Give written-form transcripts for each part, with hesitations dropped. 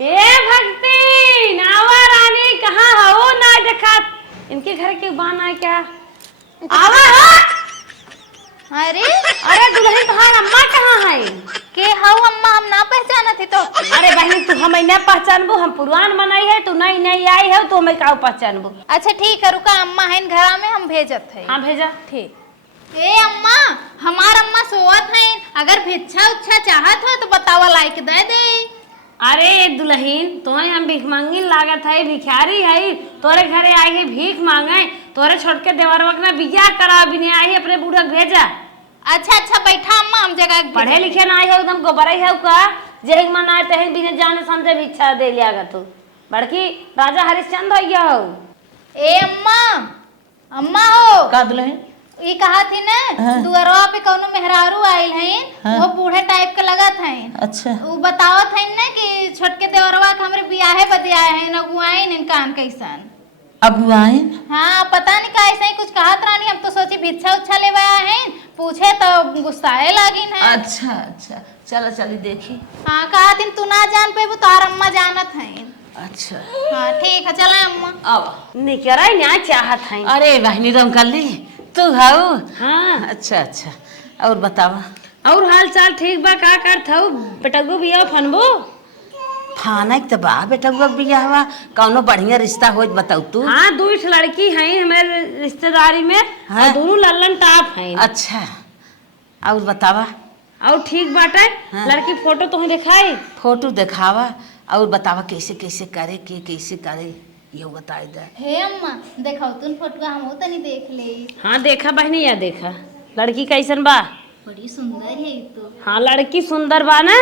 ए भक्ति नावा रानी कहाँ हो ना देखा इनके घर के बहाना क्या आवा हो। अरे अरे दुल्हन तुम्हारी अम्मा कहाँ है? के हऊ अम्मा, हम ना पहचाना थे तो। अरे बहनी तू हमें न पहचानबो, हम पुरान बनाई है तू नई नई आई है तो हमें का पहचानबो। अच्छा ठीक है, रुका अम्मा है घर में, हम भेजत है। हाँ भेजा। ठीक। ए अम्मा, हमार अम्मा सोवत है, अगर भिक्षा उच्छा चाहत हो तो बतावा लाइक दे दे। अरे दुल्हन तुम्हें हम भीख मांगी लागत है, भिखारी है तोरे घरे आई है भीख मांगे, तोरे छोड़ के देवर वक्त में बिया करा भी नहीं आई अपने बूढ़ा भेजा। अच्छा अच्छा बैठा अम्मा, हम जगह पढ़े लिखे ना आई हो एकदम गोबरई है का जही मन आए तही बिना जाने समझे भिक्षा दे लिया गा तू बड़की राजा हरिश्चंद्र हो हो। ए अम्मा, अम्मा हो का दुल्हन ये कहा थी ना दुअरवा पे कौनो मेहरारू आइल है, वो बूढ़े टाइप के लगत है। अच्छा वो बतावत है ना कि छोटके देवरवा के हमरे बियाहे बदे आए हैं, नगुआइन इनकान कैसन अगुआइन। हाँ पता नहीं का ऐसा ही कुछ कहत रानी, हम तो सोची भिक्षा उच्छा लेवा हैं, पूछे तो गुस्साए लागिन है। अच्छा अच्छा चलो चली देखी। हाँ कहा थी तू ना जान पे तार अम्मा जानत है। अच्छा हाँ ठीक है चला अम्मा। अब निकरा न्याय चाहत है। अरे बहनी रम कर ली तू हाउ। हाँ अच्छा अच्छा और बतावा और हाल चाल ठीक बा का करत हो बेटगो बिया फनबो? फाना के बा बेटा बिया हुआ कौनो बढ़िया रिश्ता हो बताऊ तू। हाँ दो लड़की हैं हमारे रिश्तेदारी में। हाँ? और दोनों लल्लन टाप हैं। अच्छा और बतावा और ठीक बाटे। हाँ? लड़की फोटो तुम्हें दिखाई? फोटो दिखावा और बतावा कैसे कैसे करे के कैसे करे ये बताई दे। हे अम्मा देखाओ तुम फोटो, हम तनी देख ले। हाँ देखा बहनी या देखा लड़की कैसन बा? बड़ी सुंदर है ये तो। हाँ लड़की सुंदर बा ना,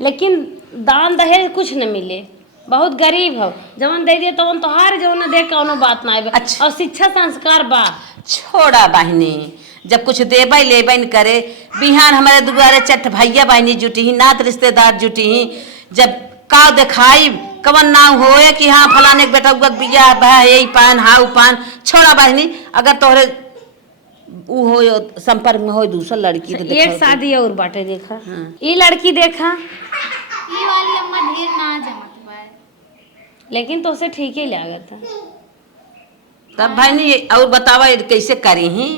लेकिन दान दहेज कुछ न मिले, बहुत गरीब हो, जवन दे दिए तवन तोहार जवन दे कौनो बात ना आवे। अच्छा। और शिक्षा संस्कार बा। छोड़ा बहनी जब कुछ देबई लेबई न करे, बिहान हमारे दुआरे चट भैया बहनी जुटी ही, नात रिश्तेदार जुटी ही, जब का दिखाई कवन नाव होए कि हाँ फलाने के बेटा बिया बह यही पान हाँ पान। छोड़ा बहनी अगर तोहरे ऊ हो संपर्क में हो दूसरा लड़की तो एक शादी और बाटे देखा। हाँ। ये लड़की देखा ये वाली अम्मा ढेर ना जमत बा, लेकिन तो उसे ठीक ही लागत है। तब बहनी और बतावा कैसे करी ही।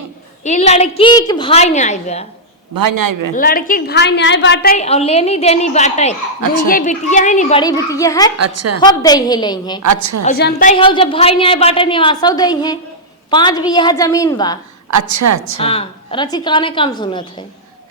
ये लड़की के भाई ने आई बा, भाई नहीं बे लड़की के भाई न्याय बाटे और लेनी देनी बाटे। अच्छा। ये बिटिया है नी बड़ी बिटिया है। अच्छा। खूब दई है ले है। अच्छा और जनता ही हो जब भाई न्याय बाटे निवासो दई है। 5 बीघा जमीन बा। अच्छा अच्छा हाँ रची काने कम सुनत है।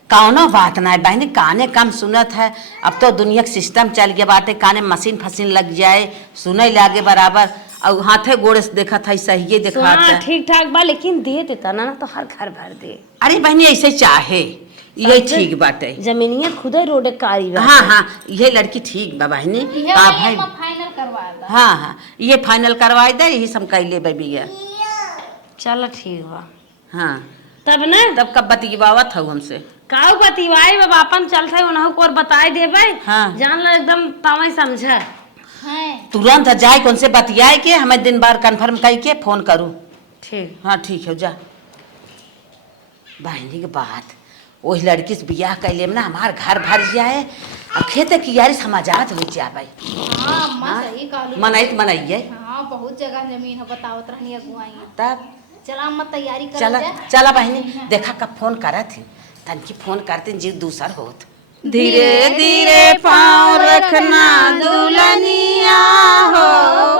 कौनो बात नहीं बहनी, काने कम सुनत है। अब तो दुनिया का सिस्टम चल गया बाटे, काने मशीन फसीन लग जाए सुनई लागे बराबर, और हाथे गोड़े से देखा था सही देखा हाँ ठीक ठाक बा, लेकिन दे देता ना तो हर घर भर दे। अरे बहनी ऐसे चाहे ये ठीक बाटे। जमीनिया खुदे रोड कारी बा। हाँ हाँ ये लड़की ठीक बा बहनी। ये का वाली भाई अम्मा फाइनल करवा दा। हाँ हाँ ये फाइनल करवाई दे, यही सब कैले बिया। चलो ठीक बा। हाँ तब ना तब कब बतिवावत हो हमसे? काऊ बतिवाई बाबा अपन चल थे उन्हों को और बताई देबे। हाँ। जान लो एकदम तावई समझा। हैं तुरंत जाए कौन से बतियाए के हमें दिन बार कन्फर्म करके फोन करूँ। ठीक। हाँ ठीक है जा। बहनी के बात वही लड़की से बियाह कैले ना हमार घर भर जाए, अब खेते की यारी समाजात हो जा भाई। हाँ अम्मा सही कालू। मनाइत मनाइए हाँ बहुत जगह जमीन है, बतावत रहनी अगुआई। तब चला अम्मा तैयारी कर चला जा। चला बहनी देखा कब फोन करा थी तनकी फोन करते जीव दूसर होत। धीरे धीरे पाँव रखना दुल्हनिया हो,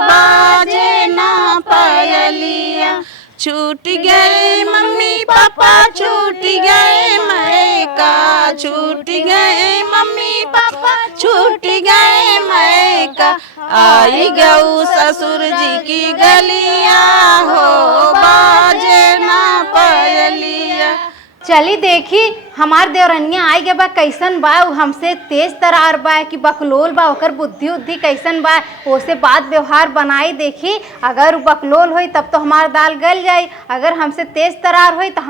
बाजे ना पायलिया, छूट गए मम्मी पापा छूट गए मैका, छूट गए मम्मी पापा छूट गए मैका, आई गऊ ससुर जी की गलिया हो, बाजे ना पायलिया। चली देखी हमार देवरनिया आई गए बा, कैसन बा उ हमसे तेज तरार बा कि बकलोल बा, ओकर बुद्धि उद्धि कैसन बा, ओसे बात व्यवहार बनाई देखी। अगर उ बकलोल होई तब तो हमार दाल गल जाई, अगर हमसे तेज तरार होई तो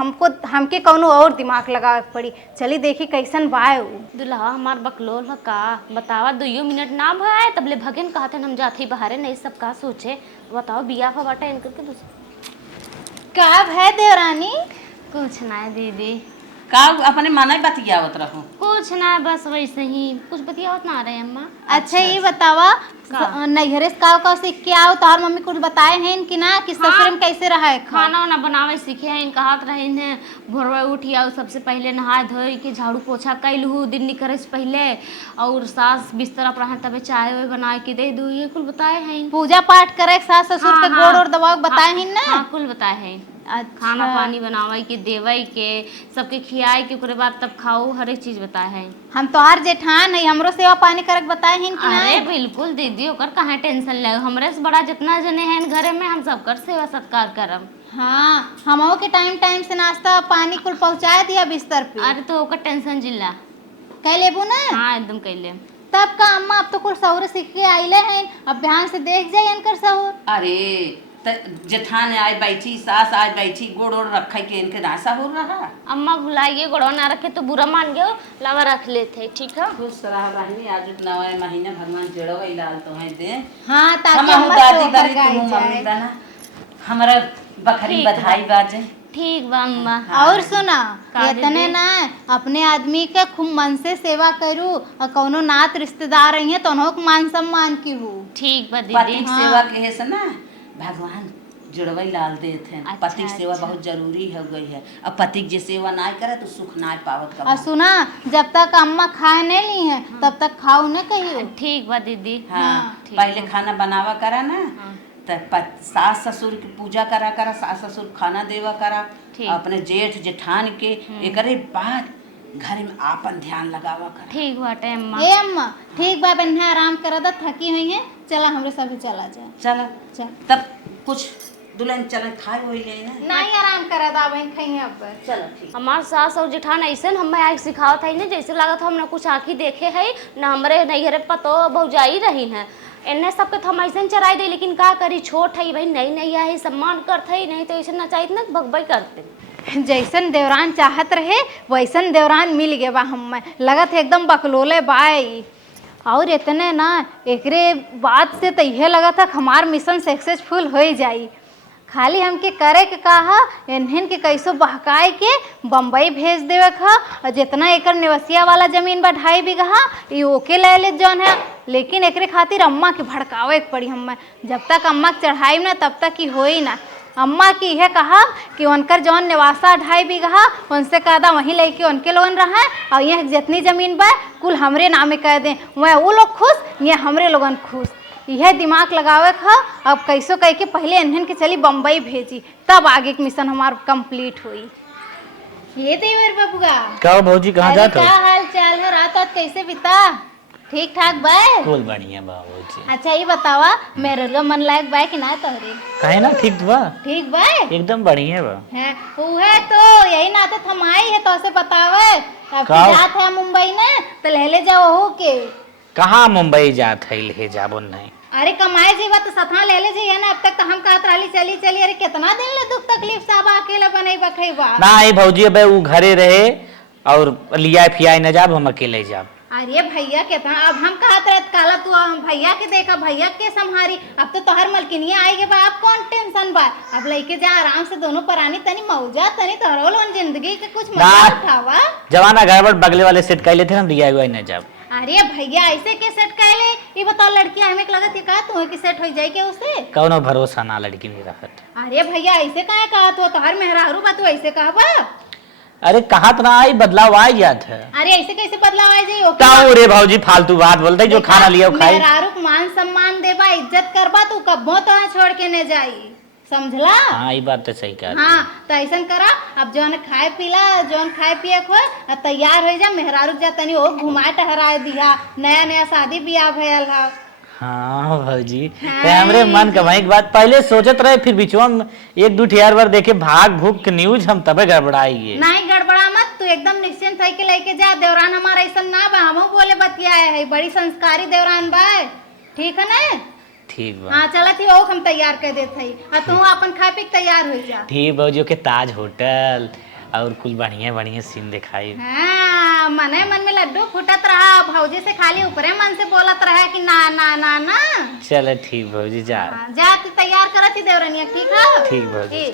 हमके कौनो और दिमाग लगावे पड़ी। चली देखी कैसन बा उ। दुल्हा हमार बकलोल ह का बतावा 2 मिनट ना भय तबले भगन कहते हम जाते बाहरे नहीं सब का सोचे। बताओ बिया फा बाटा इनकर के का है देवरानी? कुछ ना दीदी, का अपने माना बतियावत रहूं? कुछ ना बस वैसे ही कुछ बतियावत ना रहे अम्मा। अच्छा ये बतावा नैहरे से का सीख के आओ तोहर मम्मी कुछ बताए हैं कि ना कि ससुर में कैसे रहा है खाना वाना बनावे सीखे हैं कहत रहे हैं भोरवा उठिया सबसे पहले नहा धोई के झाड़ू पोछा कैलू दिन निकले से पहले और सास बिस्तर पर तबे चाय वाय बना के दे दू ये कुल बताए हैं। पूजा पाठ करे सास ससुर के गोड़ और दबाव बताए हैं ना। हाँ कुल बताए हैं। खाना पानी बनावे के देवे के सबके खियाए के ओकरे बाद तब खाओ हर एक चीज बताए हैं। हम तोहार जेठान है हमरो सेवा पानी करक बताए हैं कि अरे बिल्कुल दीदी ओकर कहाँ टेंशन ले हमरे से बड़ा जितना जने हैं घरे में हम सबकर सेवा सत्कार करब। हाँ हमो के टाइम टाइम से नाश्ता पानी कुल पहुँचाए दिया बिस्तर पे। अरे तो ओकर टेंशन जिल्ला कह लेबू ना। हाँ एकदम कैले तब का अम्मा अब तो कुल सहुर सीख के आइले हैं अब ध्यान से देख जाए इनकर सहुर। अरे जेठान आज बैठी सास आज बैठी गोड़ ओड़ रखे के इनके नासा हो रहा। अम्मा भुलाइए गोड़वा ना रखे तो बुरा मान गयो लावा रख लेते ठीक है। खुश रहा बहनी आज नवा महीना भगवान जेड़ो लाल तो है दे। हाँ ताकि हम अम्मा दादी सोकर करी गाई तुम मम्मी जाए। बना हमारा बकरी बधाई बाजे। ठीक बा अम्मा। और सुना का इतने दीदी? ना अपने आदमी के खूब मन से सेवा करू और कौनो नात रिश्तेदार रही है तो मान सम्मान की हूँ। ठीक बा पति दीदी। की सेवा के से ना भगवान जुड़वई लाल देते हैं। अच्छा, पति की सेवा बहुत जरूरी हो गई है। अब पति की सेवा ना करे तो सुख ना पावत और का। सुना जब तक अम्मा खाए नहीं ली है तब तक खाओ न कहियो। ठीक बा दीदी। हाँ ठीक पहले बा। खाना बनावा करा ना तो सास ससुर की पूजा करा करा सास ससुर खाना देवा करा ठीक। अपने जेठ जेठान के एकरे बाद घर में आपन ध्यान लगावा करा। ठीक बाटे अम्मा। ए अम्मा ठीक बा बन्हा आराम कर दा थकी हुई है चला हमरे सभी चला जाए। चलो चल तब कुछ दुल्हन चले खाए वही ले ना। नहीं आराम कर दा बहन खाई अब। चलो ठीक। हमार सास और जेठान ऐसे हमें आग सिखावत है ना जैसे लागत हम ना कुछ आँखी देखे है ना हमरे नैहरे पतो भौजाई रही हैं इन्हें सबके तो हम ऐसे चराई दे लेकिन का करी छोट है भाई नई नई है सम्मान करते ही नहीं तो ऐसे ना चाहिए ना भगवाई करते। जैसन देवरान चाहत रहे वैसन देवरान मिल गए बा हम लगत है एकदम बकलोले बाई। और इतने ना एकरे बात से तो यह लगा था हमार मिशन सक्सेसफुल हो जाई। खाली हमके करे के कहा इन्हन के कैसो बहकाए के बम्बई भेज देवे खा और जितना एकर निवसिया वाला जमीन बा 2.5 बीघा ये ओके ले ले जौन है लेकिन एकरे खातिर अम्मा के भड़कावे के पड़ी। हम जब तक अम्मा के चढ़ाई ना तब तक ही होई ना। अम्मा की यह कहा कि उनकर जौन निवासा 2.5 बीघा उनसे कहा वहीं लेके उनके लोन रहा और यह जितनी जमीन बा कुल हमरे नामे कह दें वह वो लोग खुश ये हमरे लोगन खुश। यह दिमाग लगावे खा अब कैसो कह के पहले इन्हन के चली बम्बई भेजी तब आगे के मिशन हमार कंप्लीट हुई। ये देवर बबुआ कहो भौजी कहाँ अरे जात हो? क्या हाल चाल है रात रात कैसे बिता ठीक ठाक बाय। कुल बढ़िया बा भौजी। अच्छा ये बतावा मेरे लो मन लायक बाय कि ना तोहरे कहे ना ठीक बा ठीक बाय एकदम बढ़िया बा। है उहे तो यही नाते हम आई है तो से बतावे अब का? जात है मुंबई में तो ले जाओ हो के। कहाँ मुंबई जात है ले जाबो नहीं। अरे कमाए जीवा तो सतना ले ले जाइए ना अब तक तो हम कहत रहली चली चली अरे कितना दिन ले दुख तकलीफ सब अकेले बने बखेबा। ना आई भौजी अब वो घरे रहे और लिया फियाई न जाब हम अकेले जाब। अरे भैया कितना अब हम कहत रहे काला तू भैया के देखा भैया के संहारी अब तो तोहर मलकिनिया आई के बा अब कौन टेंशन बा अब लेके जा आराम से दोनों परानी तनी मौजा तनी तोहरो लोन जिंदगी के कुछ मजा ना। उठावा। जवाना गड़बड़ बगले वाले सेट कैले थे हम लिया हुआ न जाब। अरे भैया ऐसे के सेट कैले ये बताओ लड़की हमें लगत है का तू की सेट हो जाए के उससे कौनो भरोसा ना लड़की नहीं रखत। अरे भैया ऐसे काहे कहा तू तोहर मेहरारू बा तू ऐसे कहा बा। अरे कहाँ तो ना आई बदलाव आ जात है। अरे ऐसे कैसे बदलाव आ जाई ताऊ रे भौजी फालतू बात बोलते जो खाना लिया वो खाई। मेहरारू को मान सम्मान देबा इज्जत करबा तू कब्बो तो छोड़ के न जाई समझला। हाँ ये बात तो सही कहा। हाँ तो ऐसा करा अब जौन खाए पीला जौन खाए पिए को तैयार हो जा मेहरारू जा तनी ओ घुमा टहरा दिया नया नया शादी ब्याह भयल है। हाँ भौजी हाँ। ते हमरे मन कमाई के बात पहले सोचत रहे फिर बीचवा में 1-2 बार देखे भाग भूख के न्यूज हम तबे गड़बड़ाई। नहीं गड़बड़ा मत तू एकदम निश्चिंत है के लेके जा देवरान हमारा ऐसा ना बा हम बोले बतियाए है बड़ी संस्कारी देवरान बा ठीक है ना। ठीक बा। हाँ चला थी ओ हम तैयार कर देते है और तू अपन खाए पी के तैयार हो जा। ठीक भौजी के ताज होटल और कुल बढ़िया बढ़िया सीन दिखाई। हाँ मने मन में लड्डू फुटत रहा भौजी से खाली ऊपरे मन से बोलत रहा कि ना ना ना ना। चल ठीक भौजी जा। हाँ, जा तू तैयार करत ही देवरनिया ठीक है। ठीक भौजी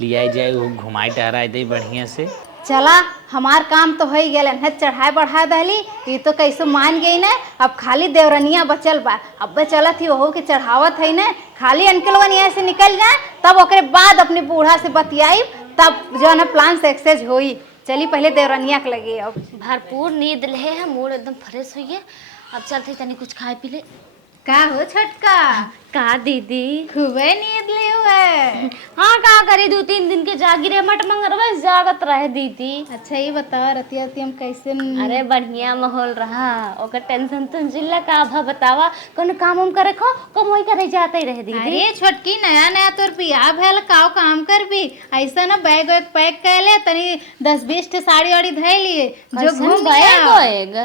लिया जाए वो घुमाई टहराई दे बढ़िया से। चला हमार काम तो हो ही गया है, चढ़ाए बढ़ा दहली, ये तो कैसे मान गई ना। अब खाली देवरनिया बचल बा, अब चलत ही ओहो के चढ़ावत है ना, खाली अंकलवन यहाँ से निकल जाए तब ओकरे बाद अपने बूढ़ा से बतियाई, तब जो है ना प्लान सक्सेस होई। चली पहले देवरनिया के लगे। अब भरपूर नींद ले है, मूड एकदम फ्रेश हुई है। अब चलते तनी कुछ खाए पी ले। का हो छोटका, का दीदी खूबे नींद ले हुए। हाँ का करी, 2-3 दिन के जागी रे मट मंगरवा जागत रहे दीदी। अच्छा ये बताओ रतिया हम कैसे अरे बढ़िया माहौल रहा, ओकर टेंशन तो जिल्ला का भा बतावा, कोनो काम हम करे खो कमोई करे जाते ही रहे दीदी। अरे छोटकी नया नया तोर बियाह भेल, काव काम कर भी ऐसा ना बैग वैग पैक कर ले, तनी 10-20 साड़ी वाड़ी धै लिए जो घूम बैग।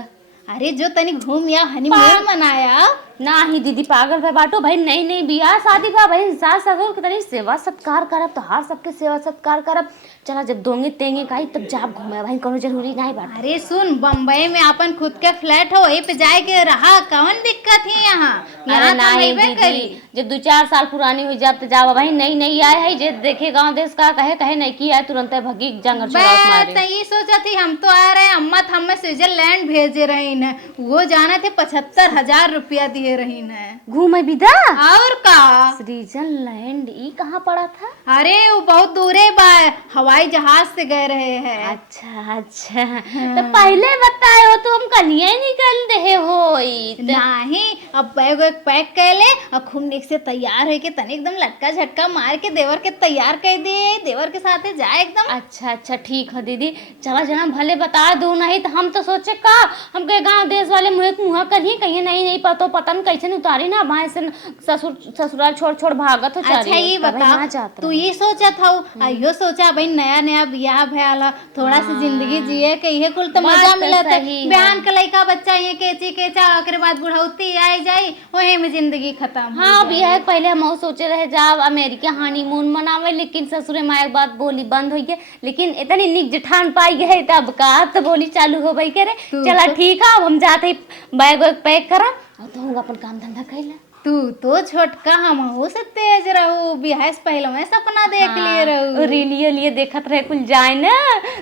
अरे जो तनी घूम या हनीमून मनाया। नाही दीदी पागल है बाटो भाई, नहीं बियाह शादी बा भाई, सास ससुर के तनी सेवा सत्कार करब तो हर सबके सेवा सत्कार करब। चला जब दोंगे तेंगे काई तब जाब घूमे भाई, कोनो जरूरी नहीं बात। अरे सुन, बम्बई में अपन खुद के फ्लैट हो, वहीं पे जाए के रहा, कौन दिक्कत है यहाँ? अरे नहीं दीदी, जब 2-4 साल पुरानी हो जाब तो जाब भाई, नई आए है जे देखे गांव देश का कहे नहीं की आए तुरंत भगी जंगल छुड़ास मारे। ये सोचा थी हम तो आ रहे, अम्मा हमें स्विट्जरलैंड भेजे रही न, वो जाना थे 75,000 रुपया दिए रही न। घूमे विदा और का स्विट्जरलैंड ई कहाँ पड़ा था? अरे वो बहुत दूरे बा, हवाई जहाज से गए रहे हैं। अच्छा तो पहले बताए हो तो हम कन्या निकल रहे हो। नहीं, अब बैग वैग पैक कर ले और घूमने से तैयार है कि तने एकदम लटका झटका मार के देवर के तैयार कर दे, देवर के साथ जाए एकदम। अच्छा ठीक है दीदी, चला जना भले बता दो, नहीं तो हम तो सोचे का हम कहे गाँव देश वाले मुँह कहीं नहीं पतन कैसे उतारी ना भाई से ससुराल छोड़ भागत हो। अच्छा ये बताओ, तू ये सोचा था यो सोचा भाई नया बियाह भयाला, थोड़ा सा जिंदगी जिए के ये कुल तो मजा मिलत है। बहन के लड़का बच्चा ये केचा ओकरे बाद बुढ़ौती आई जाई, वही में जिंदगी खत्म। हाँ बियाह पहले हम सोचे रहे जाओ अमेरिका हनीमून मनावे, लेकिन ससुरे माँ एक बात बोली बंद हो गई, लेकिन इतनी निक जठान पाई गए तब का तो बोली चालू हो गई करे। चला ठीक है, अब हम जाते बैग वैग पैक करा और तो अपन काम धंधा कैला। तू तो छोटका हम हो से तेज रहू, बियाह से पहले मैं सपना देख लिए रहू, लिए देखत रहे कुल जाए ना,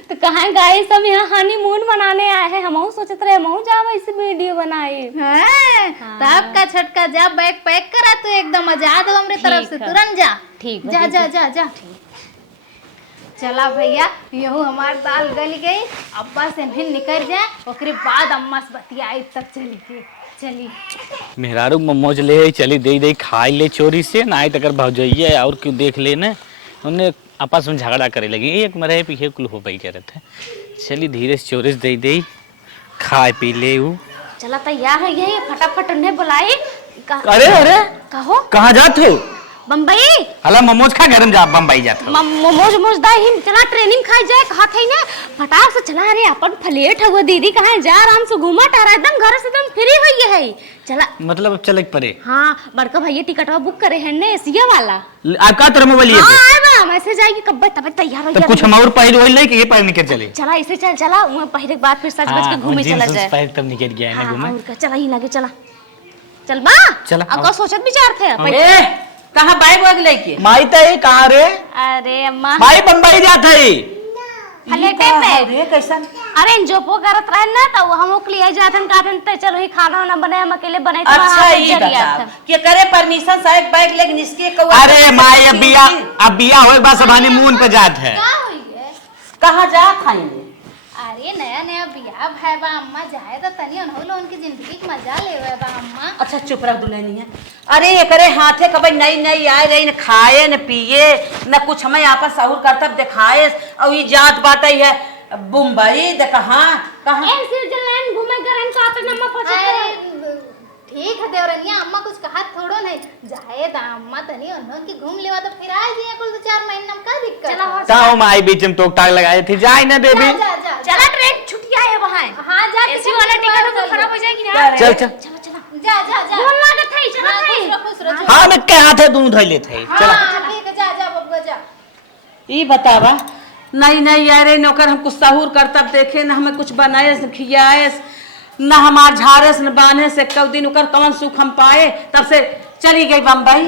तो कहाँ गए सब यहाँ हनीमून मनाने आए हैं, हम सोचत रहे हम जाओ ऐसे वीडियो बनाए। तब का छोटका जा बैग पैक करा, तू एकदम आजाद हो हमरे तरफ से, तुरंत जा। ठीक जा। चला भैया, यहू हमार दाल गल गई, अब्बा से नहीं निकल जाए, ओकरे बाद अम्मा से बतियाई तब चली। मेहरारू मोमोज ले चली दे खाई ले चोरी से ना, अगर भौजैया और क्यों देख ले ना, उन्हें आपस में झगड़ा करे लगी, एक मरे पीछे कुल हो पाई करे थे। चली धीरे से चोरी से दे खाए पी ले। चला तैयार है यही, फटाफट उन्हें बुलाई। अरे कहो कहाँ जात हो? बम्बई। हला मोमोज खा गरम जा बम्बई जात हो। मोमोज दाही चला ट्रेनिंग खाई जाए कहा थे ना, फटाक से चला। अरे अपन फ्लेट हुआ दीदी कहाँ जा, आराम से घूमा टहरा, एकदम घर से एकदम फ्री हुई है। चला मतलब चले परे। हाँ बड़का भैया टिकटवा बुक करे हैं ने एशिया वाला। आपका तरह मोबाइल ये हाँ आए बा मैसेज आएगी कब तब तैयार हो तो कुछ हम और पहले वही ले के ये पहन के चले। चला ऐसे चला वहाँ पहले बाद फिर सच बच के घूमे चला जाए। पहले तब निकल गया है ना घूमे। चला ही लगे चला चल बा चला। अब सोचत विचार थे कहाँ बैग वैग लेके? माई तय कहाँ रे? अरे अम्मा माई बम्बई जात है। फ्लेटे पे रे कैसन? अरे जोपो करत रहे ना तो हम लोग लिए जाथन काथन ते चलो ही खाना ना बनाए, हम अकेले बनाए। अच्छा ये बता कि करे परमिशन साहब बैग लेके निसके कौआ। अरे माई अब बिया होए बा सब हनीमून पे जात है। कहाँ जा खाएंगे? अरे नया बियाह है बा अम्मा, जाए तो तनी अनहोलो उनकी जिंदगी की मजा लेवे बा अम्मा। अच्छा चुप रह दुल्हनिया। अरे ये करे हाथे कभी नई आए रही, न खाए न पिए न कुछ, हमें यहाँ पर सहूर करतब दिखाए और ये जात बात है मुंबई दे कहाँ स्विट्जरलैंड घूमे गरम साथ नम्मा पहुंचे। ठीक है देवरनिया, अम्मा कुछ कहा थोड़ो नहीं, जाए दा अम्मा तनी उन्होंने की घूम लेवा तो फिर आ जाइए कुल 2-4 महीना में का दिक्कत। चला ताऊ माई बीच में टोक टाक लगाए थी, जाए ना बेबी। चला ट्रेन छुट्टियां है वहां। हां जा, एसी वाला टिकट तो खराब हो जाएगी ना। चल जा बोल ना थई चला थई। हां मैं के हाथे दूं धइ ले थई। चला ठीक है, जा बब्बा जा। ये बतावा नहीं यारे नौकर हम कुछ सहूर करतब देखे न हमें कुछ बनाए न खियाए न हमार झारे न बांधे से कब दिन उकर कौन सुख हम पाए, तब से चली गई बम्बई।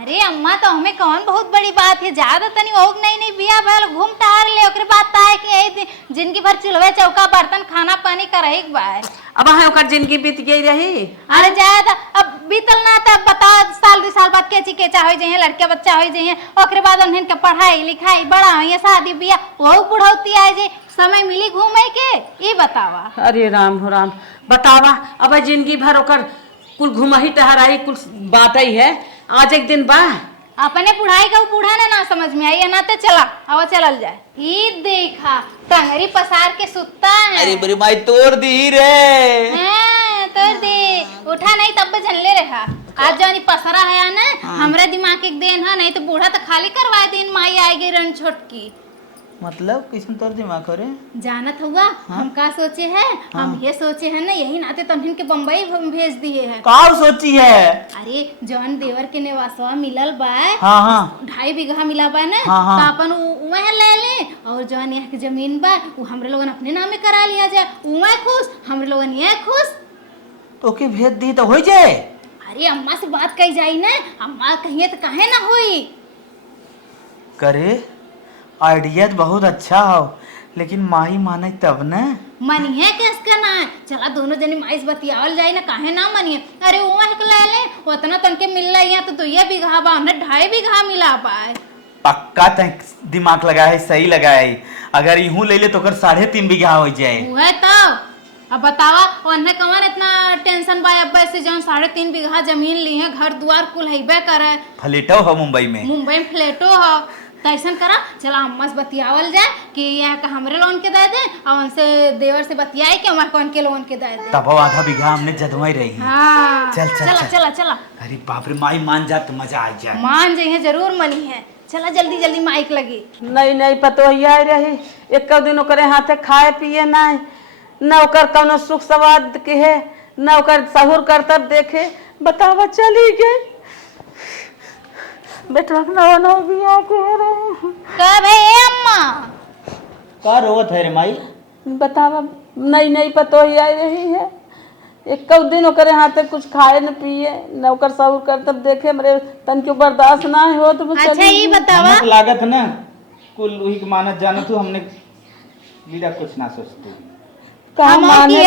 अरे अम्मा तो हमें कौन बहुत बड़ी बात है, ज्यादा तनी ओग नहीं बिया भल घूम टहर ले ओकरे बात ता है कि यही जिंदगी भर चुलवे चौका बर्तन खाना पानी करही बा। अब है ओकर जिंदगी बीत गई रही। अरे ज्यादा अब बीतल ना तब बता साल 2 साल बाद केची केचा हो जाए, लड़के बच्चा हो जाए, ओकरे बाद उन्हें के पढ़ाई लिखाई बड़ा हो शादी बिया वहू बुढ़ौती आए जे समय मिली घूमे के ये बतावा। अरे राम हो राम, बतावा अब जिंदगी भर ओकर कुल घुमही टहराई कुल बातई है, आज एक दिन बा अपने बुढ़ाई का बूढ़ा ना समझ में आई ना तो चला अब चलल जाए। ये देखा टंगरी पसार के सुत्ता है। अरे बड़ी माई तोड़ दी रे। हाँ, तोड़ दे उठा नहीं तब झल्ले रहा। आज जानी पसरा है ना हमरा दिमाग एक दिन है, नहीं तो बूढ़ा तो खाली करवाए दिन माई आएगी रन छोटकी। मतलब किस्म तोड़ दिमाग करे जानत हुआ हम का सोचे हैं, हम ये सोचे हैं ना यही नाते तन्हिन के बम्बई भेज दिए हैं। का सोची है? अरे जौन देवर के निवासवा मिलल बा, हाँ हाँ 2.5 बीघा मिला बा ना, हाँ, हाँ। तो अपन वह ले ले और जौन यहाँ की जमीन बा वो हमरे लोगन अपने नामे करा लिया जाए, वह खुश हमरे लोगन ये खुश। तो के भेज दी तो हो जाए। अरे अम्मा से बात कही जाई ना, अम्मा कहिए तो काहे ना होई। करे आइडिया तो बहुत अच्छा हो, लेकिन माही माने तब न मनिए के इसका ना चला दोनों जने माइस बतियावल जाए ना, काहे ना मनिए। अरे वो एक ले ले उतना तनके मिल रहा है तो 2 बीघा बा उन्हें 2.5 बीघा मिला पाए। पक्का तक दिमाग लगाए सही लगाए, अगर यूं ले ले तो कर 3.5 बीघा हो जाए। वह तो अब बतावा उन्हें कौन इतना टेंशन बा अब से जौन 3.5 बीघा जमीन ली है, घर द्वार कुल हैबे करे, फ्लेटो हो मुंबई में फ्लेटो हो, तो ऐसा करा चला अम्मा से बतियावल जाए कि यह का हमरे लोन के दे दे और उनसे देवर से बतियाए कि हमारे कौन के लोन के दे दे। तब आधा बीघा हमने जदवाई रही है। हाँ चल चल चला चल। चला चला। अरे बाप रे माई मान जा तो मजा आ जाए। मान जाइए जरूर मनी है, चला जल्दी जल्दी माइक लगी। नहीं नहीं पतोहिया रही, एक दिन ओकरे हाथे खाए पिए नहीं, न ओकर कौनो सुख सवाद के है, न ओकर सहूर करतब देखे, बतावा चली गई बेटा ना बिया के रहे। कब है अम्मा? का रोवत है रे माई? बतावा नहीं नहीं पतोहिया रही है, एक दिन ओकरे हाथे कुछ खाए न पिए न ओकर सहूर करतब देखे, मेरे तन के बर्दाश्त ना हो तो अच्छा ये बतावा हमको लागत ना कुल वही के मानत जानो तू, हमने लीला कुछ ना सोचते का माने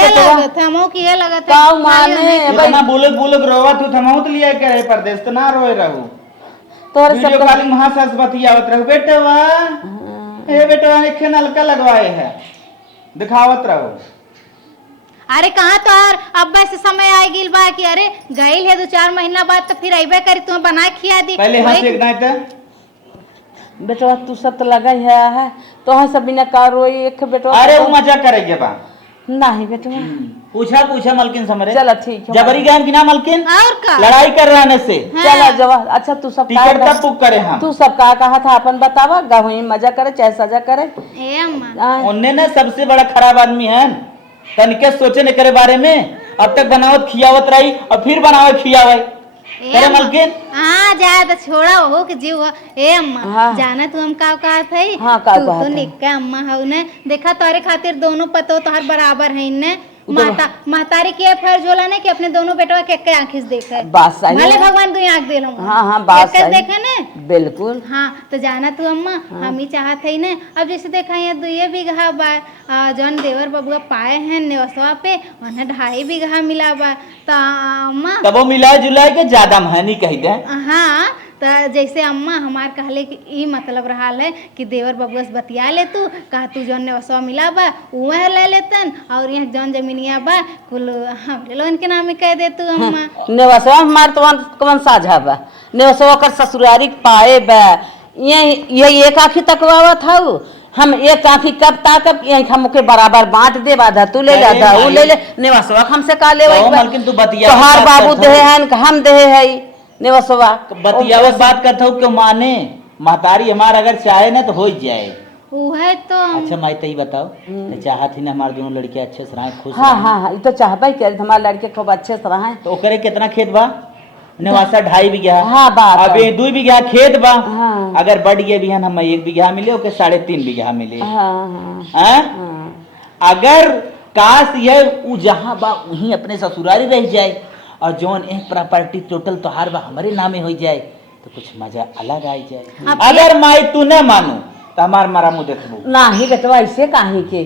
हमो की ये लगत का माने इतना बोलक बोलक रोवत तू थमाउत लिया के परदेश तो ना रोए रहू। तोहर वीडियो सब कॉलिंग महासास बतियावत रहू। बेटवा ए बेटवा एक नलका लगवाए है दिखावत रहू। अरे कहाँ तो और अब से समय आ गिल बा कि अरे गईल है 2-4 महीना बाद तो फिर अइबे करी, तुम्हें बना खिया दी। पहले हंस एक नाय त बेटवा तू सब तो लगा है तो हम सब बिना कार रोई एक बेटवा। अरे वो मजा करेगे बा नहीं बेटवा पूछा पूछा मलकिन समरे। चलो ठीक है, जबरी गए कि ना मलकिन? और का लड़ाई कर रहने से चला जवाब। अच्छा तू सब टिकट तब बुक करे हम। तू सब का कहा था अपन बतावा, गहुई मजा करे चाहे सजा करे। ए अम्मा उनने ना सबसे बड़ा खराब आदमी है, तनिके सोचे न करे बारे में, अब तक बनावत खियावत रही और फिर बनावत खियावे करे मलकिन। हाँ जा तो छोड़ा हो कि जीव। ए अम्मा हाँ। जाना तू हम का कहा थई? हाँ, का तू कहत तो हई? निक्का अम्मा हऊ ने देखा तोरे खातिर दोनों पतो तोहर बराबर है ने। माता महतारी के फर्ज होला ने कि अपने दोनों बेटवा के एक आंखी से देखे। बात सही भले है। भगवान तू आंख देलो। हाँ हाँ बात एक सही देखे ने। बिल्कुल। हाँ तो जाना तू अम्मा हम ही चाहत है ने, अब जैसे देखा यहाँ 2 बीघा बा जौन देवर बबुआ पाए हैं नेवसवा पे उन्हें 2.5 बीघा मिला बा तो अम्मा तब वो मिलाए जुलाए के ज्यादा महनी कही दे। हाँ तो जैसे अम्मा हमार कहले कि ई मतलब रहा है कि देवर बबुआ से बतिया ले तू कहा तू जौन नेवसवा मिला बा वह ले लेतन और यहाँ जौन जमीनिया बा कुल हमरे लोगन के नाम कह दे तू अम्मा। नेवसवा हमार तो कौन साझा बा, नेवसवा कर ससुरारी पाए बा ये एक आँखी तकवावा था हम एक आँखी कब ताकब यही हम के बराबर बांट दे बाधा तू ले जाता वो ले ले नेवसवा हमसे का ले मलकिन तू बतिया तोहार बाबू देहे हैं हम देहे है नेवसवा बतियावत बात करता हूँ क्यों माने महतारी हमार अगर चाहे ना तो हो जाए। वह तो अच्छा माई तई बताओ तो चाहत ही ना हमारे दोनों लड़के अच्छे से रहे खुश हाँ हाँ हाँ ये तो चाहबा ही कर हमारे लड़के खूब अच्छे से रहे। तो ओकरे कितना खेत बा? नेवासा 2.5 बीघा। हाँ बात अबे 2 बीघा खेत बा। हाँ। अगर बढ़ गए बिहान हम 1 बीघा मिले ओके 3.5 बीघा मिले। हाँ हाँ हाँ? अगर काश ये उ जहाँ बा वहीं अपने ससुरारी रह जाए और जौन एक प्रॉपर्टी टोटल तोहार बा हमारे नामे हो जाए, तो कुछ मजा अलग आई जाए। अगर माई तू न मानो तो हमार मारा मुँह देखबो नाही बेटवा ऐसे काहे के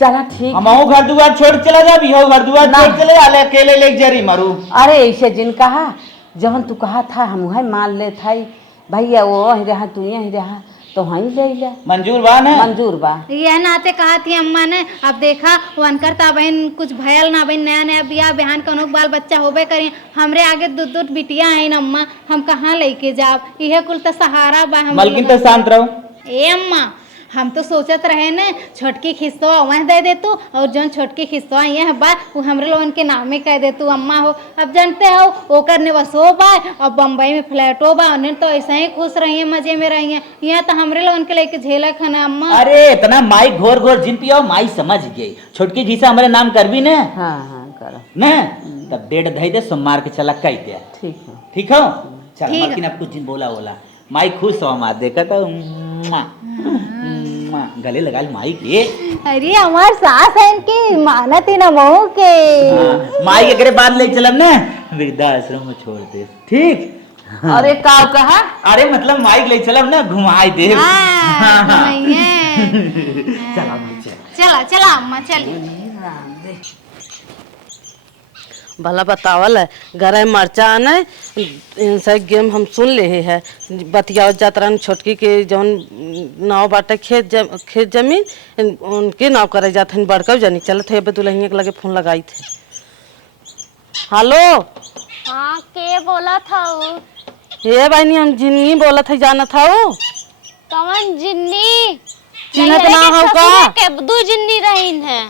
चला ठीक हम घर दुआर छोड़ चला जा भी हो घर दुआर छोड़ चले आले अकेले ले जरी मारू। अरे ऐसे जिन कहा जवन तू कहा था हम है मान ले था भैया वो ही रहा तू यही रहा तो वहीं ले ले मंजूर बा ना मंजूर बा। यह नाते कहा थी अम्मा ने। अब देखा वनकर ता बहन कुछ भयल ना बहन नया नया बियाह बिहान कनो बाल बच्चा होबे करी हमरे आगे दो बिटिया है न अम्मा हम कहाँ लेके जाब इहे कुल तो सहारा बा हम मलकिन तो शांत रहो। ए अम्मा हम तो सोचत रहे न छोटकी खिस्तवा वहाँ दे दे तू और जौन छोटकी खिस्तवा यह बा वो हमरे लोगन के नामे कह दे तू अम्मा हो। अब जानते हो ओकर ने वसो बा और बम्बई में फ्लैटो बा उन्हें तो ऐसे ही खुश रही है मजे में रही है यहाँ तो हमरे लोगन के लेके झेलक है ना अम्मा। अरे इतना माई घोर घोर जिन पियो माई समझ गई छोटकी जी से हमारे नाम कर भी न हाँ हाँ करो न तब डेढ़ धई दे सोमवार के चला कह दे ठीक है ठीक हो चल ठीक है। मलकिन अब कुछ दिन बोला माई खुश हो मार देखा तो गले लगा माई के। अरे हमार सास है इनकी मानत ही ना महू के माई के करे बाद ले चलम ना वृद्धाश्रम में छोड़ दे ठीक। अरे का कहा अरे मतलब माई ले चलम ना घुमाई दे। चला चला चला अम्मा चल भला बतावल है घर में मरचा आना है गेम हम सुन ले है बतिया जातरन छोटकी के जौन नाव बाटे खेत जमीन उनके नाव करे जाते हैं बड़का जानी चलत है दुल्हनिया के लगे फोन लगाई थे। हेलो हाँ के बोला था वो? ये बहनी हम जिन्नी बोला था जाना था वो कौन जिन्नी चिन्हत ना हो का के दो जिन्नी रहीन है।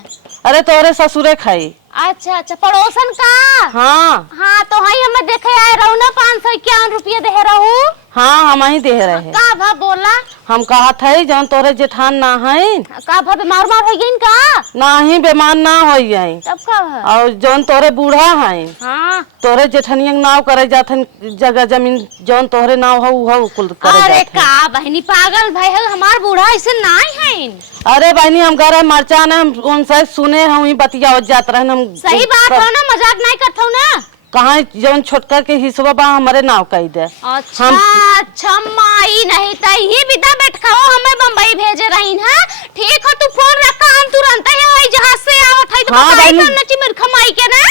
अरे तोरे ससुरे खाई अच्छा अच्छा पड़ोसन का हाँ हाँ तो हई हमें देखे आए रहू ना 551 रुपया दे रहू। हाँ हम ही दे रहे हैं। का भा बोला हम कहा थे जौन तोरे जेठान ना है का भा बीमार मार हो गई का ना ही बीमार ना हो जाए तब का भा और जौन तोरे बूढ़ा है हाँ तोरे जेठनिया नाव करे जाथन जगह जमीन जौन तोहरे नाव हो कुल करे अरे जाथन। का बहनी पागल भाई है हमार बूढ़ा ऐसे नहीं है। अरे बहनी हम घर मरचा ने हम उनसे सुने हम ही बतिया जात रहे हम सही बात हो ना मजाक नहीं करता हूँ ना। कहाँ जौन छोटका के हिस्सा बा हमारे नाव कही दे। अच्छा अच्छा माई नहीं तो ये विदा बैठा हो हमें बम्बई भेजे रही है ठीक है तू फोन रखा हम तुरंत ही वही जहाज से आवत है तो हाँ बताई बहनी। करना चाहिए मेरे खमाई के ना।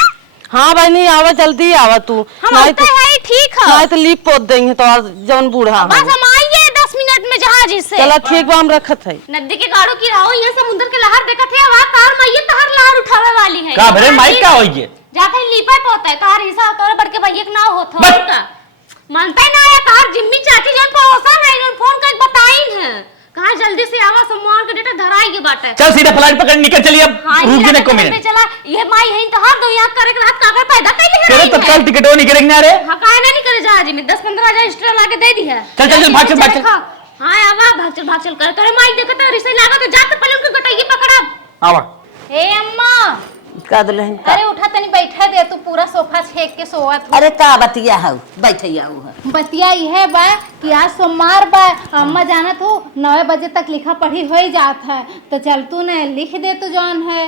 हाँ बहनी आवा जल्दी आवा तू हम आते हैं ठीक है नहीं तो लीप पोत देंगे तो जौन बूढ़ा बस हम आइए 10 मिनट में जहाज से। चला ठीक बा हम रखत है। नदी के गाड़ो की रहो ये समुद्र के लहर देखत है वहां कार मैया तहर लहर उठावे वाली है का भरे माई का होई है जाके लीपट होता है तहर हिस्सा तोरे बड़ के भैया के ना होत हो बस। का मानता ही ना है तहर जिम्मी चाची जन को होसा नहीं फोन कर बताई है कहां जल्दी से आवा सम्मान के डेटा धराई के बाटे। चल सीधा फ्लाइट पकड़ निकल चलिए अब हाँ, रुक ने को चलते चला ये माई है तो हर दो यहाँ करे के रात कागज पैदा कर ले तेरे तत्काल टिकट नहीं करेंगे ना रे। हां काहे नहीं करे जहाज में 10-15 हजार एक्स्ट्रा लाके दे दी है। चल चल भाग चल भाग चल हां आवा भाग चल कर तोरे माई देखत है रिसे लागत है जाके पहले उनके गटाई पकड़ा। आवा ए अम्मा का दुल्हन अरे उठा तनी बैठा दे तू पूरा सोफा छेक के सोवत हो। अरे का बतिया हो बैठे आऊ बतिया यह बा कि आज सोमवार बा अम्मा जानत हो 9 बजे तक लिखा पढ़ी हो ही जात है तो चल तू न लिख दे तू जौन है।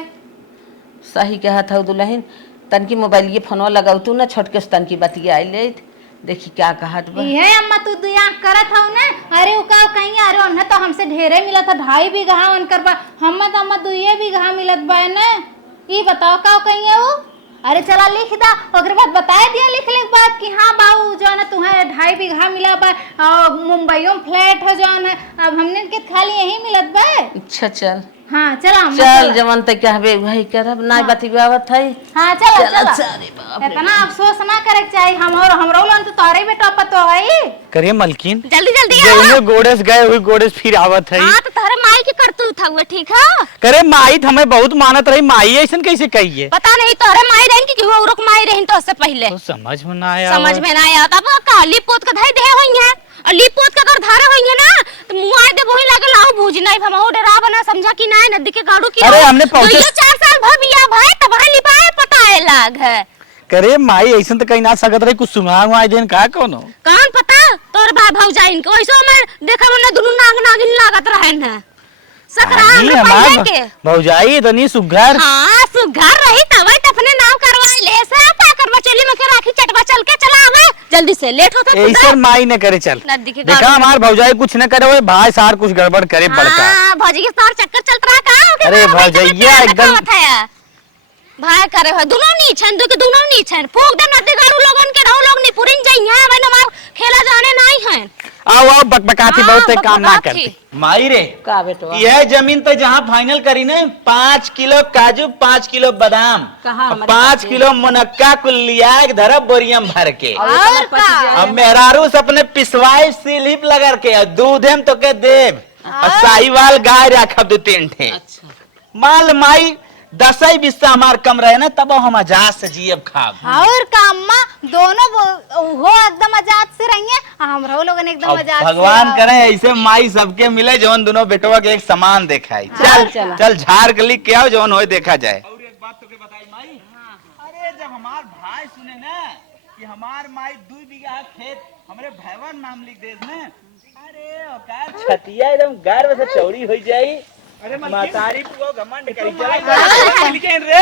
सही कहा था दुल्हन तनकी मोबाइल ये फोनवा लगाऊ तू ना छोटके से तनकी बतिया आई ले देखी क्या कहत बा। ये अम्मा तू दुआ करत हो ना। अरे उ का कहीं अरे उन्हें तो हमसे ढेरे मिला था 2.5 बीघा उनकर बा हम तो अम्मा 2 बीघा मिलत बा ना ये बताओ का कहीं है वो। अरे चला लिख दा ओकरे बाद बताए दिया लिखले के बाद कि हाँ बाबू जो है तुम्हें 2.5 बीघा मिला बा मुंबईयों में फ्लैट हो जो है अब हमने के खाली यही मिलत बा। अच्छा चल हाँ चला चल जवन तक कहबे वही करब ना बतियावत है। हाँ चला चला चला अरे बाप इतना अफसोस ना करे के चाहिए हम और हमरो लन तो तारे बेटा पतो है। करिए मलकिन जल्दी जल्दी जौने गोडेस गए हुई गोडेस फिर आवत है। हां तो तारे माई के करतू था हुआ ठीक है। करे माई तो हमें बहुत मानत रही माई ऐसन कैसे कहिए पता नहीं तोरे माई रहन की केहू औरक माई रहन तो उससे पहले तो समझ में ना आया समझ में ना आया तब काली पोत का धाई दे होई है और ली पोत का अगर धारे होई है ना तो मुंह आए दे वही लागे लाऊ भूज नहीं भमा डरा बना समझा कि ना नदी के गाड़ू की अरे हमने पहुंचे 4 साल भबिया भाई तब लिपाए पटाए लाग है। करे माई ऐसन तो कहीं ना सकत रही कुछ सुना हुआ दिन का कोनो कौन पता तोर भाई भौजाइन को ऐसो में देखा मन दुनु नाग नागिन लागत रहन है सकरा हम पहले के भौजाई इतनी सुघर हां सुघर रही तब अपने नाम करवा ले से पा करवा चली में के राखी चटवा चल के चला आवे जल्दी से लेट होता है ऐसा माई न करे चल नदी के देखा हमार भौजाई कुछ न करे ओए भाई सार कुछ गड़बड़ करे बड़का हाँ भौजी के साथ चक्कर चल रहा का अरे भौजैया एकदम भाई करे हो दोनों नी छन दोनों नी छन फूक दे नदी गारू लोगन के रहू लोग नी पुरिन जाइए मैंने हमार खेला जाने नहीं है आओ आओ बकबकाती बहुत काम ना करती माई रे का बेटवा यह जमीन तो जहाँ फाइनल करी ने 5 किलो काजू 5 किलो बादाम कहाँ और हमारे 5 किलो मुनक्का कुल लिया एक धरब बोरियम भर के और का अब मेहरारू से अपने पिसवाई स्लिप लगा के और दूधेम तो के देव और साहिवाल गाय रखब 2-3 ठे माल माई 10 बिस्सा हमार कम रहे ना तब हम आजाद से जियब खाब और का अम्मा दोनों वो एकदम आजाद से रहेंगे हम रहो लोगन एकदम अब आजाद भगवान करे ऐसे माई सबके मिले जौन दोनों बेटवा के एक समान देखाई चल चल। चल झाड़ के लिख के आओ जौन होए देखा जाए और एक बात तो के बताई माई अरे जब हमार भाई सुने ना कि हमार माई 2 बीघा खेत हमरे भैवन नाम लिख दे ने अरे औकात छतिया एकदम गर्व से चौड़ी हो जाई अरे मातारी को घमंड करी चला लिखे रे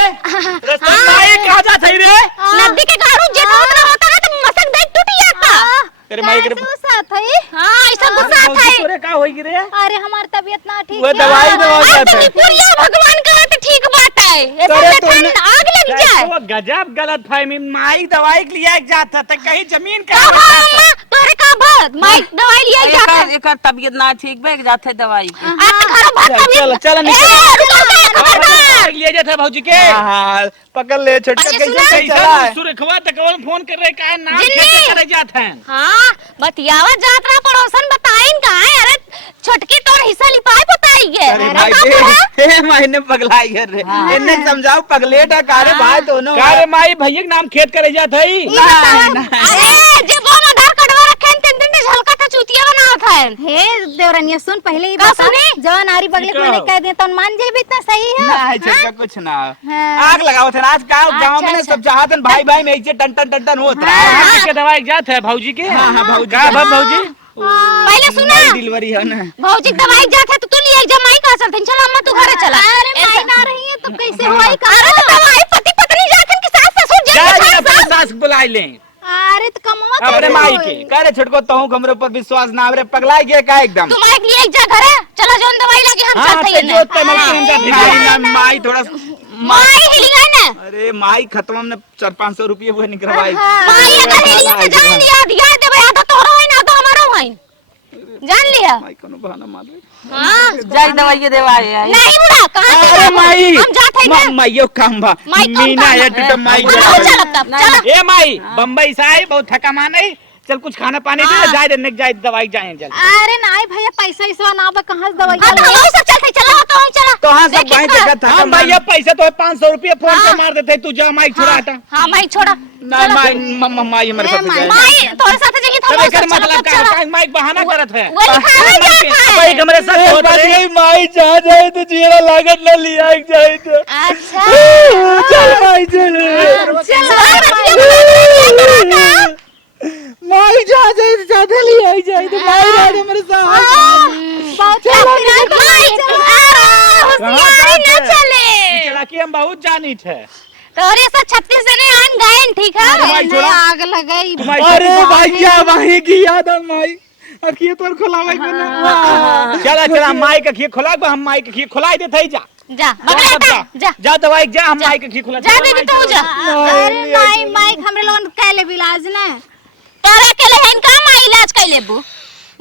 रास्ता माई कहां जा थई रे नदी के गारू जेठा उतना होता है तो मसक देख टूट जाता तेरे माई के साथ है हां ऐसा गुस्सा आता है तोरे का होई रे अरे हमार तबीयत ना ठीक वो दवाई दवा जाता है पूरिया भगवान का तो ठीक बात है करे ऐसा तूने- ठंड आग लग जाए वो गजब गलत फहमी माई दवाई के लिए जाता था कहीं जमीन का अम्मा तोरे का बात माई दवाई लिया जाता है एकर तबीयत ना ठीक बे जाते दवाई के आज तो घर भर चल चल खबरदार लिए जाते भौजी के हाँ पकड़ ले छोटका अरे कैसे सुना, चला है सुरखवा तक फोन कर रहे का नाम जिन्नी। कैसे करे जाते हैं हाँ बतियावा जात रहा पड़ोसन बताइन का है अरे छोटकी तोर हिस्सा लिपाई बताई है अरे भाई हे मायने पगलाई है रे इन्ने समझाओ पगले का कारे भाई दोनों का रे माई भैया के नाम खेत करे जात है अरे जे वो आधार कार्डवा रखे तीन दिन से झलका था चूतिया बनावत है हे देवरनिया सुन पहले ही का बता सुनी? जवान नारी बगले को मैंने कह दिया तो मान जाए भी इतना सही है ना छोटका कुछ ना हाँ। आग लगाओ थे आज गांव में ना अच्छा। सब चाहते भाई भाई में ऐसे टन टन टन टन होता है कहाँ के दवाई जात है भौजी के हाँ, हाँ, भौजी का के। भौजी पहले सुना डिलीवरी है ना भौजी दवाई जात है तो तू लिए जमाई का चल चल अम्मा तू घरे चला अरे माई ना रही है तो कैसे होई का अरे तो दवाई पति पत्नी जाकर के सास ससुर जा जेठ जा अपने सास सास को बुला लें अरे तो कमवा अपने कैसे माई होई? के कह रहे छोटको तो हूँ हमरे ऊपर विश्वास ना हमरे पगलाई गया का एकदम तुम एक लिए एक जा घरे चला जोन दवाई लगी हम हाँ चलते ते हैं जो ते मलकी हम जाते हैं माई थोड़ा माई हिली गई ना अरे माई खत्म हमने 400-500 रुपये वो निकलवाई माई अगर हिली गई तो जान लिया दिया देबे या तो तोरो है ना तो हमारो है जान लिया माई कोनो बहाना मार ले हां जाई दवाई देवाए आई नहीं बुढ़ा कहां से अरे माई हम जाते हैं माइयो काम बा माई कौन मीना काम ये बा? टूटा माई चलो चल तब चल ए माई बम्बई से आई बहुत थका माने चल कुछ खाना पानी दे जाए देने जाए दवाई जाए चल अरे नहीं भैया पैसा इसवा ना बा कहां से दवाई हां तो हम सब चलते चलो तो हम चला तो हाँ सब देखिए भाई का- देखा था हम भैया पैसे तो 500 रुपये फोन पे मार देते तू जा माई छुड़ा हटा हां माई छोड़ा ना माई माई मेरे साथ जाए माई तोरे साथ जाइए तब तो एकर मतलब का है माई बहाना करत है वो लिखावे जाता भाई है हमरे साथ होत रहे माई जा जाए तो जीरा लागत ना लिया जाए तो अच्छा चल माई चल माई जा जाए तो ज्यादा लिया जाए तो माई राज मेरे साथ बहुत होशियारी न चले चला कि हम बहुत जानी थे तोरे से 36 जने आन गए ठीक है नहीं आग लगाई अरे भैया वही की याद है माई अखिए तोर खोलावे को ना चला चला माई का खी खोला हम माई का खी खोलाई देते जा जा बगल जा जा दवाई जा हम माई का खी खोला जा दीदी तू जा अरे नहीं माई हमरे लोगन कैले इलाज ने तोरा के ले इनका मा इलाज कर लेबू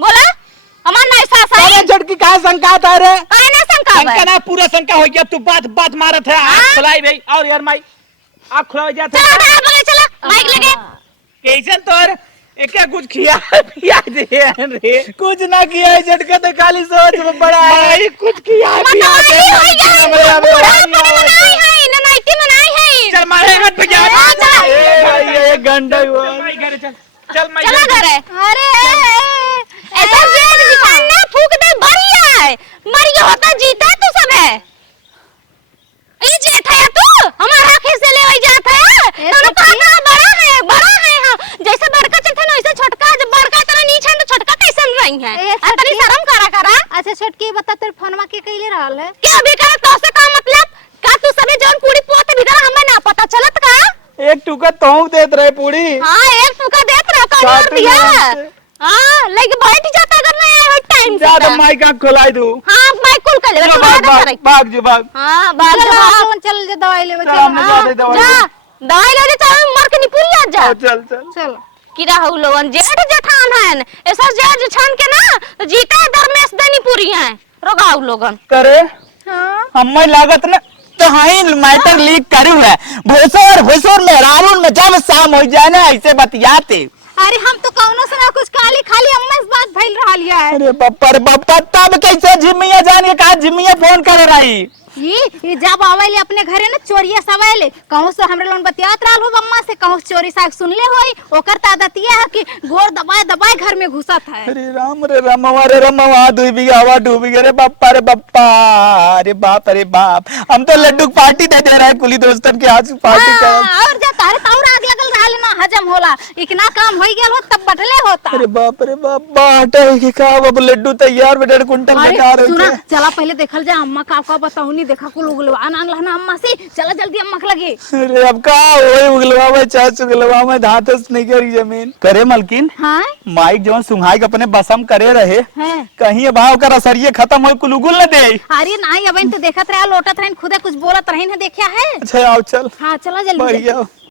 बोला हमार नहीं सास है अरे झटकी का शंका था रे काहे ना शंका शंका है ना पूरा शंका हो गया तू बात बात मारत है आँख खुलाई भाई और यार माई आँख खुला जाता चला बाहर बोले चला माइक लगे कैसन तोर एक कुछ खिया पिया दे रे कुछ ना किया है झटका तो खाली सोच में बड़ा है माई कुछ खिया पिया दे चल मारे हाथ पे जा भाई ये घंटा हुआ माई घर चल चल माई चला घर घर अरे ऐसा जेठ निकाल ना फूक दे बढ़िया है मरिया होता जीता तू सब है ये जेठ है तू हमारा खिसे ले वही जात है तो पाता बड़ा है हां जैसे बड़का चलता ना वैसे छोटका जब बड़का तरह नीचे तो छोटका कैसे नहीं है अतरी शर्म करा अच्छा छोटकी बता तेरे फोनवा के कैले रहल है क्या भी करे तो से का मतलब का तू सबे जौन पूरी पोत भीतर हमें ना पता चलत का एक टुका तो देत रहे पूरी हां एक टुका देत रहा पानी और दिया हाँ लेके बैठ जाता अगर नहीं आए हो टाइम से ज्यादा माइक का खोलाई दू हाँ माइक खोल कर ले चलो भाग जो भाग हाँ भाग जा भाग चल जा दवाई लेवे चल, चल हमने ज्यादा दवाई जा दवाई ले चाहे मर के निपुरी आ जा चल चल चल किरा हो लोगन जेठ जेठान है ऐसा जेठ जेठान के ना तो जीता है धर्मेश देनी पूरी है रोगाऊ लोगन करे हाँ हमें लागत न तो हाई मैटर लीक करू है भोसोर में रारून में जब शाम हो जाए ना ऐसे बतियाते अरे हम तो कौनो से ना कुछ खाली खाली अम्मा इस बात भइल रहा है अरे बप्पा रे बप्पा तब कैसे झिमिया जान के कहा झिमिया फोन कर रही ये जब आवेले अपने घरे ना चोरिया सवेले कहूं से हमरे लोन बतियात रहल हो अम्मा से कहूं चोरी साग सुनले होई ओकर तादतिया है कि गोर दबाए दबाए घर में घुसत है अरे रामवा रे रामवा 2 बीघा हवा डूब गए रे बप्पा अरे बाप हम तो लड्डू पार्टी दे रहे कुली दोस्तन के आज पार्टी कर और जा तारे ताउर आग लगल रहल ना हजम होला इतना काम होई गेल हो तब बटले होता अरे बाप बाटा के का अब लड्डू तैयार 1.5 कुंटल अरे बेकार सुना होते चला पहले देखल जा अम्मा का बताऊनी देखा कुल उगलवा ना लहना अम्मा से चला जल्दी अम्मा के लगे अरे अब का होए उगलवा में चाय चुगलवा में धातस नहीं करी जमीन करे मलकिन हां माइक जवन सुंघाई के अपने बसम करे रहे हैं कहीं भाव कर असरिये खत्म हो कुलुगुल न दे अरे नहीं अब तो देखत रहा लोटत रहन खुदे कुछ बोलत रहन है देखया है अच्छा आओ चल हां चला जल्दी बढ़िया